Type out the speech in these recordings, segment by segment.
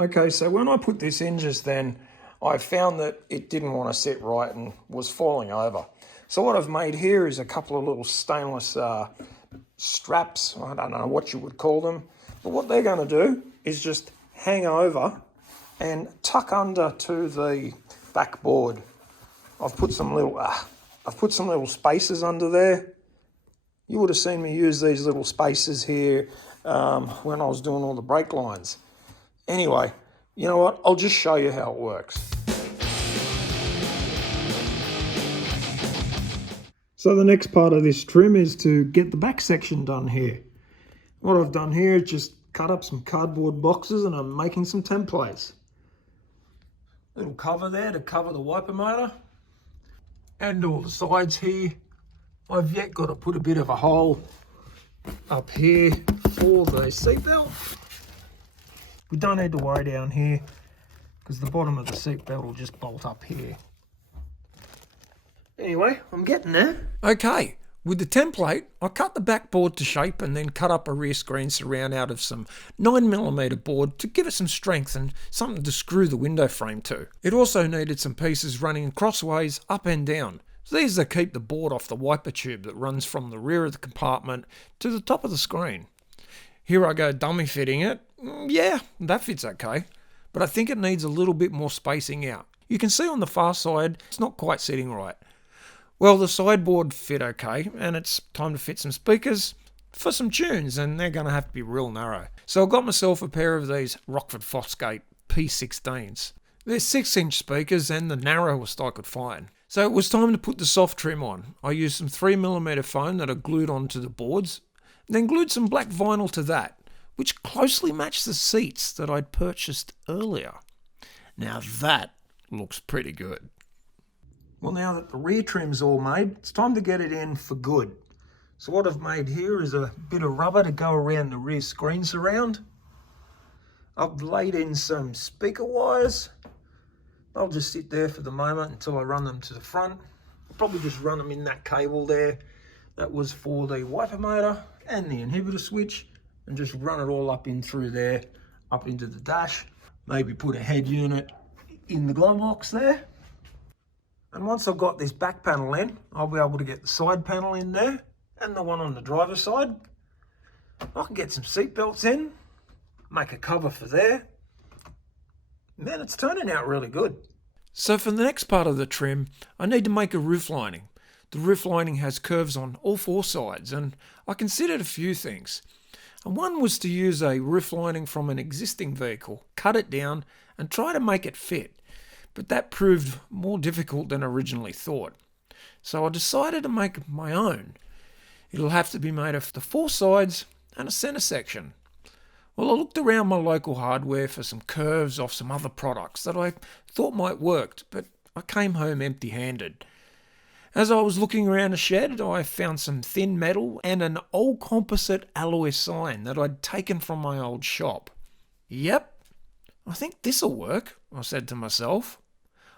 Okay, so when I put this in just then, I found that it didn't want to sit right and was falling over. So what I've made here is a couple of little stainless straps. I don't know what you would call them, but what they're going to do is just hang over and tuck under to the backboard. I've put some little spaces under there. You would have seen me use these little spaces here when I was doing all the brake lines. Anyway, you know what? I'll just show you how it works. So the next part of this trim is to get the back section done here. What I've done here is just cut up some cardboard boxes and I'm making some templates. Little cover there to cover the wiper motor. And all the sides here. I've yet got to put a bit of a hole up here for the seatbelt. We don't need to worry down here because the bottom of the seatbelt will just bolt up here. Anyway, I'm getting there. Okay, with the template, I cut the backboard to shape and then cut up a rear screen surround out of some 9mm board to give it some strength and something to screw the window frame to. It also needed some pieces running crossways up and down. So these are to keep the board off the wiper tube that runs from the rear of the compartment to the top of the screen. Here I go dummy fitting it. Yeah, that fits okay, but I think it needs a little bit more spacing out. You can see on the far side, it's not quite sitting right. Well, the sideboard fit okay, and it's time to fit some speakers for some tunes, and they're going to have to be real narrow. So I got myself a pair of these Rockford Fosgate P16s. They're 6-inch speakers and the narrowest I could find. So it was time to put the soft trim on. I used some 3mm foam that I glued onto the boards, then glued some black vinyl to that, which closely matched the seats that I'd purchased earlier. Now that looks pretty good. Well, now that the rear trim's all made, it's time to get it in for good. So what I've made here is a bit of rubber to go around the rear screen surround. I've laid in some speaker wires. I'll just sit there for the moment until I run them to the front. I'll probably just run them in that cable there. That was for the wiper motor and the inhibitor switch, and just run it all up in through there, up into the dash. Maybe put a head unit in the glove box there. And once I've got this back panel in, I'll be able to get the side panel in there and the one on the driver's side. I can get some seat belts in, make a cover for there. Man, it's turning out really good. So for the next part of the trim, I need to make a roof lining. The roof lining has curves on all 4 sides, and I considered a few things. And one was to use a roof lining from an existing vehicle, cut it down and try to make it fit. But that proved more difficult than originally thought. So I decided to make my own. It'll have to be made of the 4 sides and a centre section. Well, I looked around my local hardware for some curves off some other products that I thought might work, but I came home empty-handed. As I was looking around the shed, I found some thin metal and an old composite alloy sign that I'd taken from my old shop. Yep, I think this'll work, I said to myself.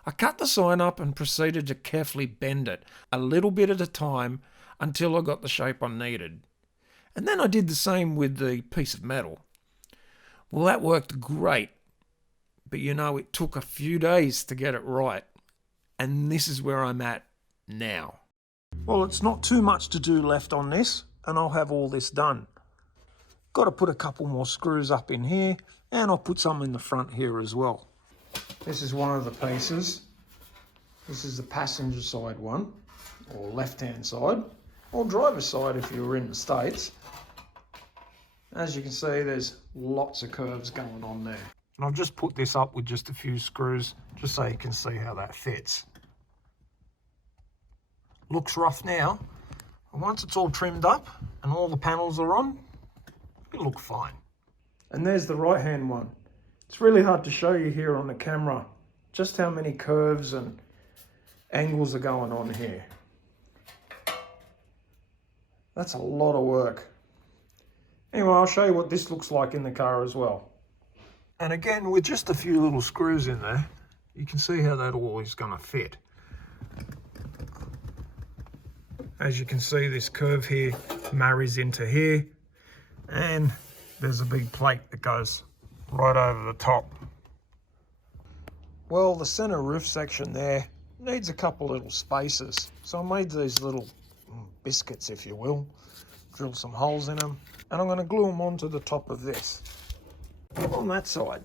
I cut the sign up and proceeded to carefully bend it, a little bit at a time, until I got the shape I needed. And then I did the same with the piece of metal. Well, that worked great, but you know, it took a few days to get it right, and this is where I'm at now. Well, it's not too much to do left on this, and I'll have all this done. Got to put a couple more screws up in here, and I'll put some in the front here as well. This is one of the pieces. This is the passenger side one, or left-hand side, or driver's side if you were in the States. As you can see, there's lots of curves going on there. And I've just put this up with just a few screws, just so you can see how that fits. Looks rough now, and once it's all trimmed up and all the panels are on, it'll look fine. And there's the right-hand one. It's really hard to show you here on the camera just how many curves and angles are going on here. That's a lot of work. Anyway, I'll show you what this looks like in the car as well. And again, with just a few little screws in there, you can see how that all is going to fit. As you can see, this curve here marries into here, and there's a big plate that goes right over the top Well, the center roof section there needs a couple little spaces. So I made these little biscuits, if you will, drill some holes in them, and I'm going to glue them onto the top of this. On that side,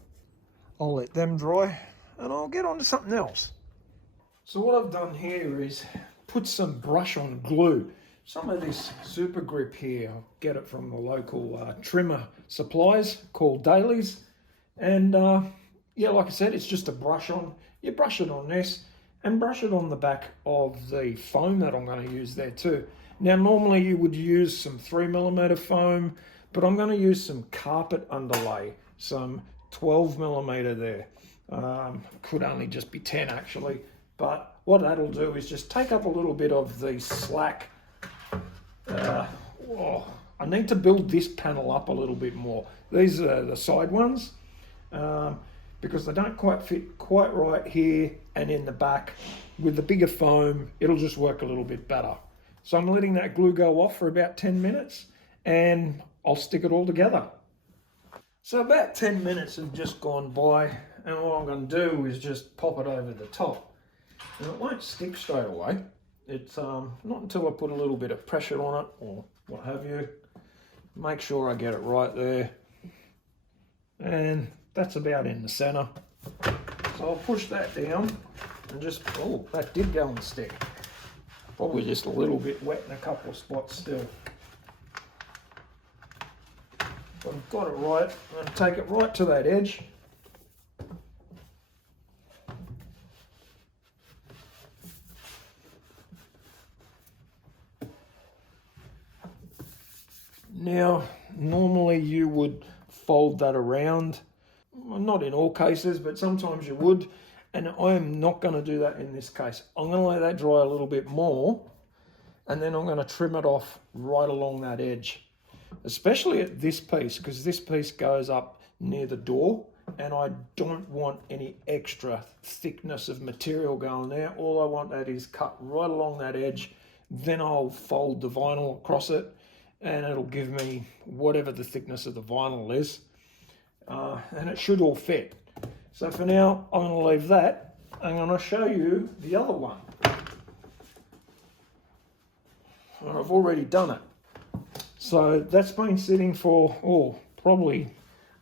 I'll let them dry and I'll get on to something else. So what I've done here is put some brush on glue. Some of this super grip here, I'll get it from the local trimmer supplies called Dailies. And yeah, like I said, it's just a brush on. You brush it on this and brush it on the back of the foam that I'm going to use there too. Now normally you would use some 3mm foam, but I'm going to use some carpet underlay, some 12mm there. Could only just be 10 actually, but what that'll do is just take up a little bit of the slack. I need to build this panel up a little bit more. These are the side ones, because they don't quite fit quite right here and in the back. With the bigger foam, it'll just work a little bit better. So I'm letting that glue go off for about 10 minutes and I'll stick it all together. So about 10 minutes have just gone by, and all I'm going to do is just pop it over the top. And it won't stick straight away. It's not until I put a little bit of pressure on it or what have you. Make sure I get it right there. And that's about in the center. So I'll push that down and just, oh, that did go and stick. Probably just a little bit wet in a couple of spots still. But I've got it right. I'm going to take it right to that edge. Now, normally you would fold that around. Well, not in all cases, but sometimes you would. And I am not going to do that in this case. I'm going to let that dry a little bit more, and then I'm going to trim it off right along that edge. Especially at this piece, because this piece goes up near the door, and I don't want any extra thickness of material going there. All I want that is cut right along that edge. Then I'll fold the vinyl across it, and it'll give me whatever the thickness of the vinyl is, and it should all fit. So for now, I'm going to leave that. I'm going to show you the other one. I've already done it. So that's been sitting for, probably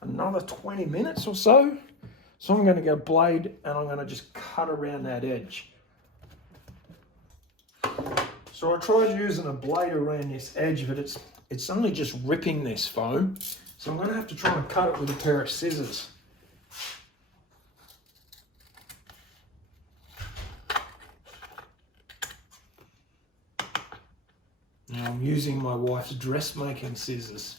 another 20 minutes or so. So I'm going to get a blade and I'm going to just cut around that edge. So I tried using a blade around this edge, but it's only just ripping this foam. So I'm going to have to try and cut it with a pair of scissors. Now I'm using my wife's dressmaking scissors.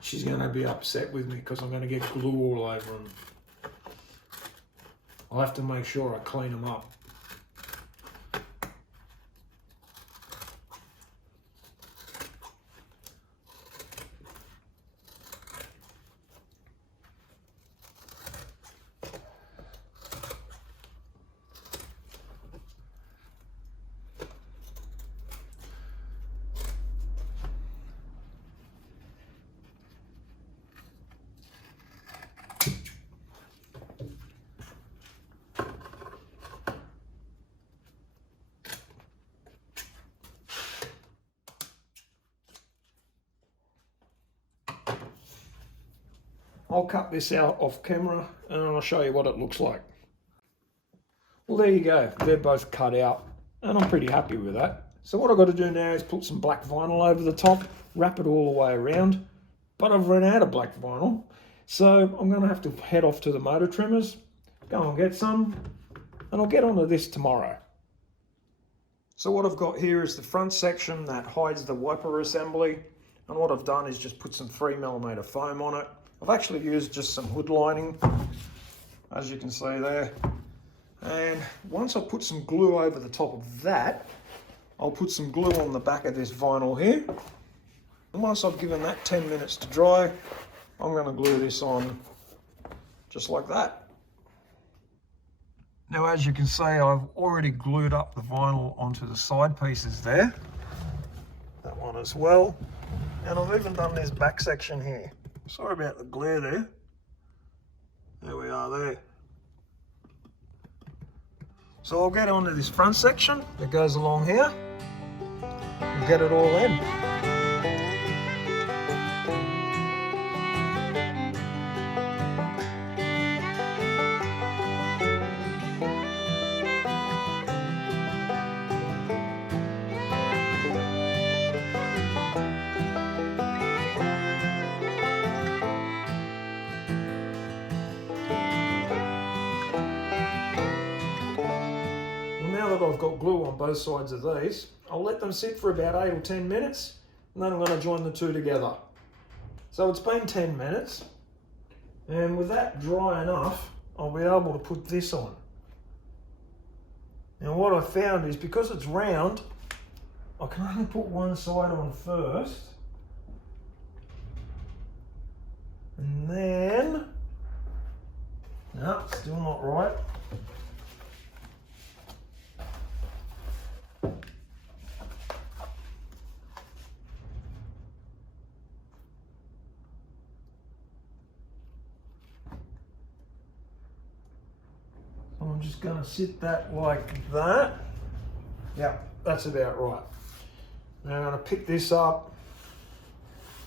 She's going to be upset with me because I'm going to get glue all over them. I'll have to make sure I clean them up. I'll cut this out off camera and I'll show you what it looks like. Well, there you go. They're both cut out and I'm pretty happy with that. So what I've got to do now is put some black vinyl over the top, wrap it all the way around, but I've run out of black vinyl. So I'm going to have to head off to the motor trimmers, go and get some, and I'll get onto this tomorrow. So what I've got here is the front section that hides the wiper assembly, and what I've done is just put some 3mm foam on it. I've actually used just some hood lining, as you can see there. And once I put some glue over the top of that, I'll put some glue on the back of this vinyl here. And once I've given that 10 minutes to dry, I'm going to glue this on just like that. Now, as you can see, I've already glued up the vinyl onto the side pieces there. That one as well. And I've even done this back section here. Sorry about the glare there. There we are there. So I'll get onto this front section that goes along here and get it all in. Now that I've got glue on both sides of these, I'll let them sit for about 8 or 10 minutes, and then I'm going to join the two together. So it's been 10 minutes, and with that dry enough, I'll be able to put this on. Now what I found is, because it's round, I can only put one side on first, and then, no, still not right. I'm just going to sit that like that. Yeah, that's about right. Now I'm going to pick this up,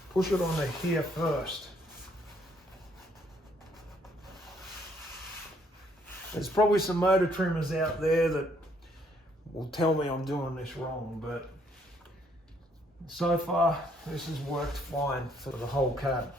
push it onto here first. There's probably some motor trimmers out there that will tell me I'm doing this wrong, but so far this has worked fine for the whole cab.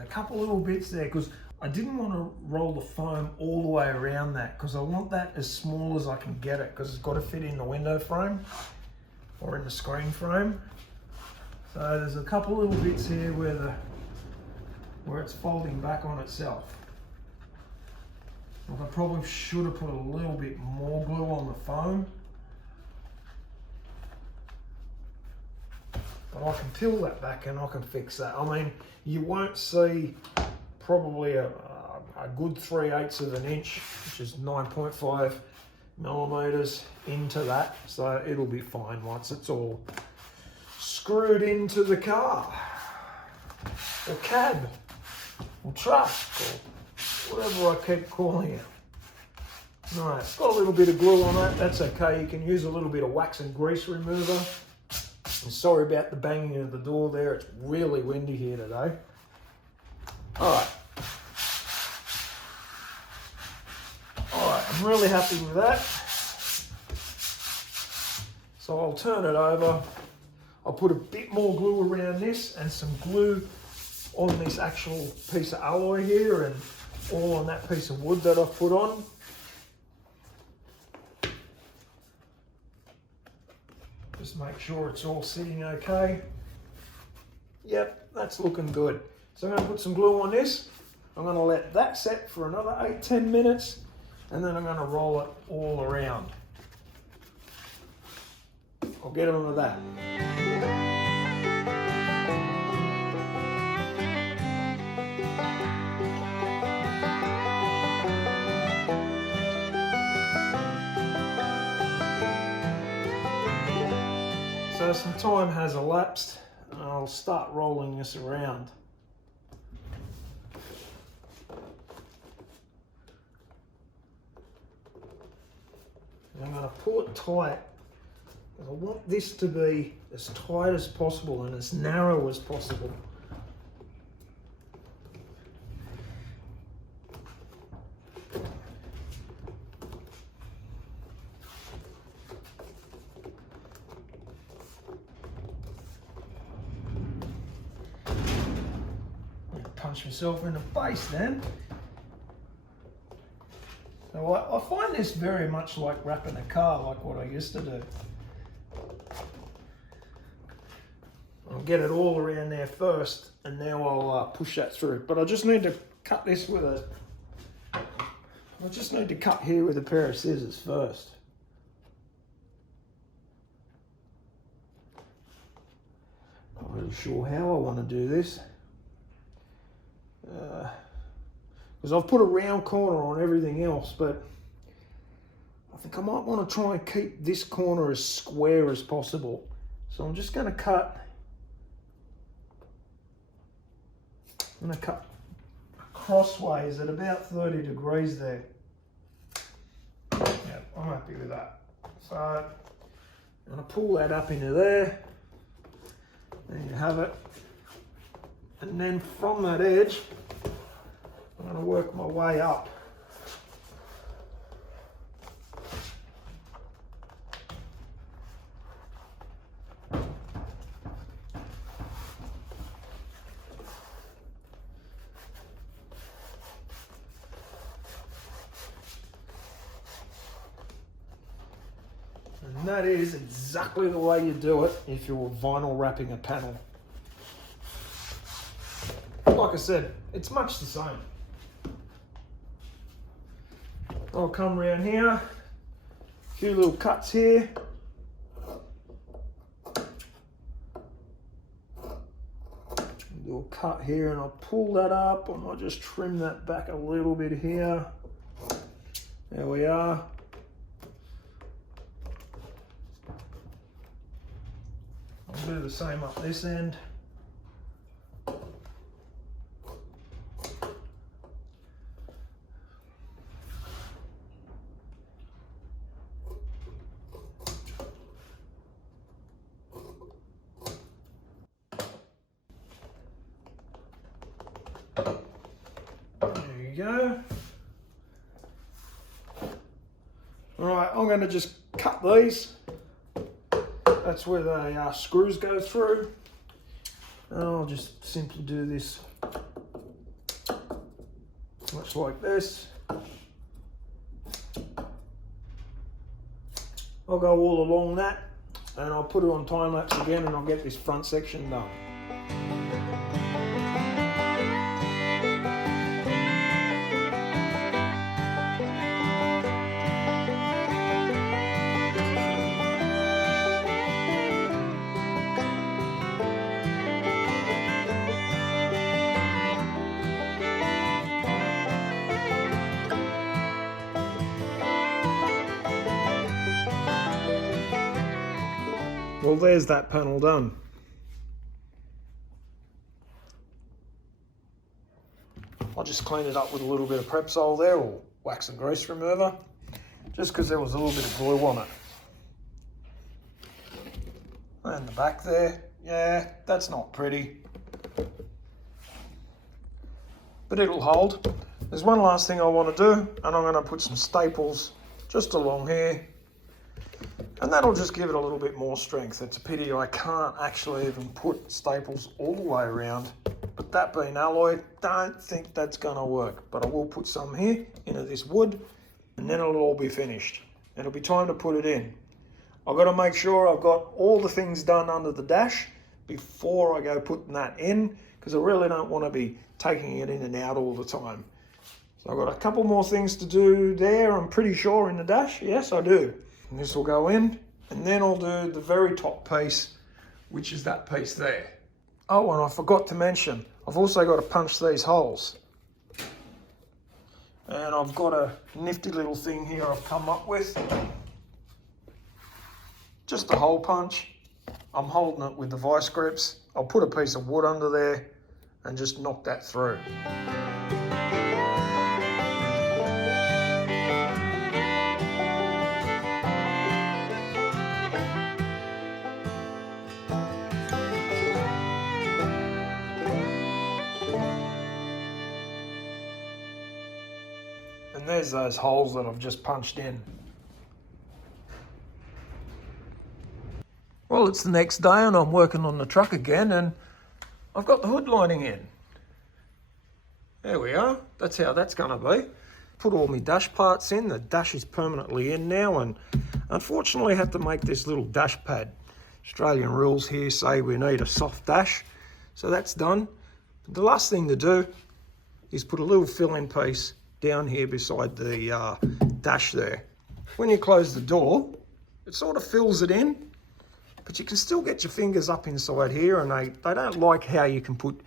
A couple little bits there, because I didn't want to roll the foam all the way around that, because I want that as small as I can get it, because it's got to fit in the window frame or in the screen frame. So there's a couple little bits here where it's folding back on itself. I probably should have put a little bit more glue on the foam, but I can peel that back and I can fix that. I mean, you won't see probably a good 3/8 of an inch, which is 9.5 millimeters into that, so it'll be fine once it's all screwed into the car or cab or truck or whatever I keep calling it. Alright, it's got a little bit of glue on that, that's okay. You can use a little bit of wax and grease remover. I'm sorry about the banging of the door there, it's really windy here today. Alright, I'm really happy with that. So I'll turn it over. I'll put a bit more glue around this and some glue on this actual piece of alloy here and all on that piece of wood that I've put on. Just make sure it's all sitting okay. Yep, that's looking good. So I'm going to put some glue on this. I'm going to let that set for another 8-10 minutes, and then I'm going to roll it all around. I'll get onto that. So some time has elapsed, and I'll start rolling this around. And I'm going to pull it tight. I want this to be as tight as possible and as narrow as possible. Punch myself in the face then. So I find this very much like wrapping a car, like what I used to do. I'll get it all around there first, and now I'll push that through. But I just need to cut this with a... I just need to cut here with a pair of scissors first. Not really sure how I want to do this. Because I've put a round corner on everything else, but I think I might want to try and keep this corner as square as possible. So I'm just going to cut. I'm going to cut crossways at about 30 degrees there. Yeah, I'm happy with that. So I'm going to pull that up into there. There you have it. And then from that edge, I'm going to work my way up. And that is exactly the way you do it if you're vinyl wrapping a panel. Like I said, it's much the same. I'll come around here, a few little cuts here. Do a cut here and I'll pull that up, and I'll just trim that back a little bit here. There we are. I'll do the same up this end. Go. Alright, I'm going to just cut these. That's where the screws go through. And I'll just simply do this much like this. I'll go all along that, and I'll put it on time lapse again, and I'll get this front section done. Well, there's that panel done. I'll just clean it up with a little bit of Prepsol there, or wax and grease remover, just because there was a little bit of glue on it. And the back there, yeah, that's not pretty, but it'll hold. There's one last thing I want to do, and I'm going to put some staples just along here. And that'll just give it a little bit more strength. It's a pity I can't actually even put staples all the way around. But that being alloy, don't think that's going to work. But I will put some here into this wood, and then it'll all be finished. It'll be time to put it in. I've got to make sure I've got all the things done under the dash before I go putting that in, because I really don't want to be taking it in and out all the time. So I've got a couple more things to do there, I'm pretty sure, in the dash. Yes, I do. And this will go in, and then I'll do the very top piece, which is that piece there. Oh, and I forgot to mention, I've also got to punch these holes. And I've got a nifty little thing here I've come up with. Just a hole punch. I'm holding it with the vice grips. I'll put a piece of wood under there and just knock that through. And there's those holes that I've just punched in. Well, it's the next day and I'm working on the truck again, and I've got the hood lining in. There we are. That's how that's going to be. Put all my dash parts in. The dash is permanently in now, and unfortunately I had to make this little dash pad Australian rules here say we need a soft dash, so that's done. The last thing to do is put a little fill-in piece down here beside the dash there. When you close the door, it sort of fills it in, but you can still get your fingers up inside here, and they don't like how you can put,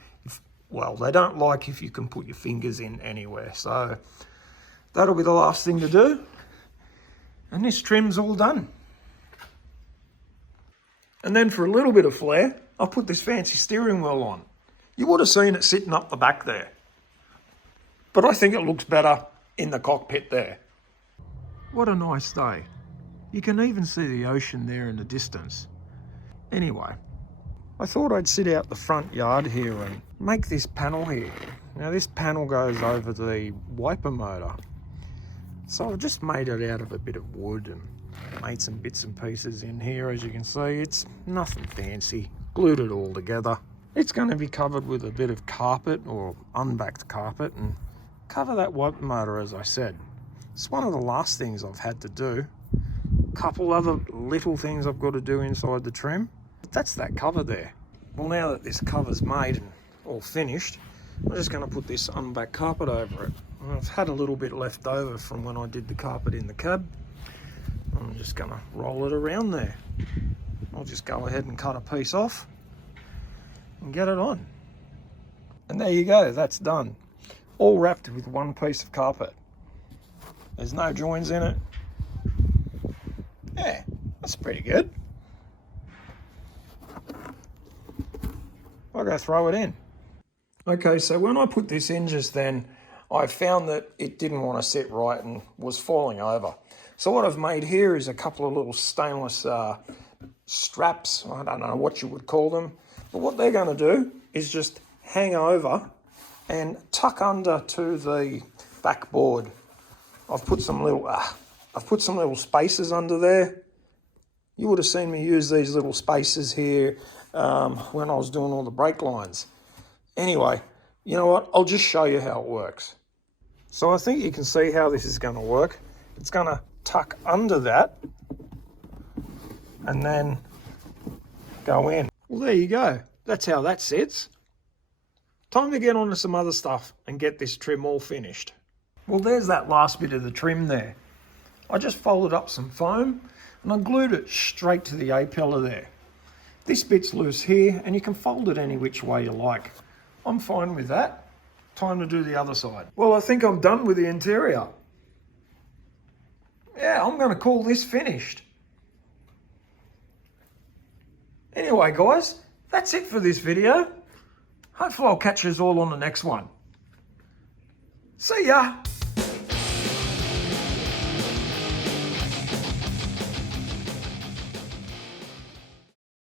well, they don't like if you can put your fingers in anywhere. So that'll be the last thing to do. And this trim's all done. And then for a little bit of flair, I'll put this fancy steering wheel on. You would have seen it sitting up the back there, but I think it looks better in the cockpit there. What a nice day. You can even see the ocean there in the distance. Anyway, I thought I'd sit out the front yard here and make this panel here. Now this panel goes over the wiper motor. So I've just made it out of a bit of wood and made some bits and pieces in here. As you can see, it's nothing fancy. Glued it all together. It's going to be covered with a bit of carpet or unbacked carpet and cover that wiper motor, as I said. It's one of the last things I've had to do. A couple other little things I've got to do inside the trim. But that's that cover there. Well, now that this cover's made and all finished, I'm just going to put this unbacked carpet over it. I've had a little bit left over from when I did the carpet in the cab. I'm just going to roll it around there. I'll just go ahead and cut a piece off and get it on. And there you go, that's done. All wrapped with one piece of carpet. There's no joins in it. Yeah, that's pretty good. I'll go throw it in. Okay, so when I put this in just then, I found that it didn't want to sit right and was falling over. So what I've made here is a couple of little stainless straps. I don't know what you would call them. But what they're going to do is just hang over and tuck under to the backboard. I've put some little spacers under there. You would have seen me use these little spacers here when I was doing all the brake lines. Anyway, you know what? I'll just show you how it works. So I think you can see how this is going to work. It's going to tuck under that and then go in. Well, there you go. That's how that sits. Time to get on to some other stuff and get this trim all finished. Well, there's that last bit of the trim there. I just folded up some foam and I glued it straight to the A-pillar there. This bit's loose here and you can fold it any which way you like. I'm fine with that. Time to do the other side. Well, I think I'm done with the interior. Yeah, I'm going to call this finished. Anyway, guys, that's it for this video. Hopefully I'll catch you all on the next one. See ya!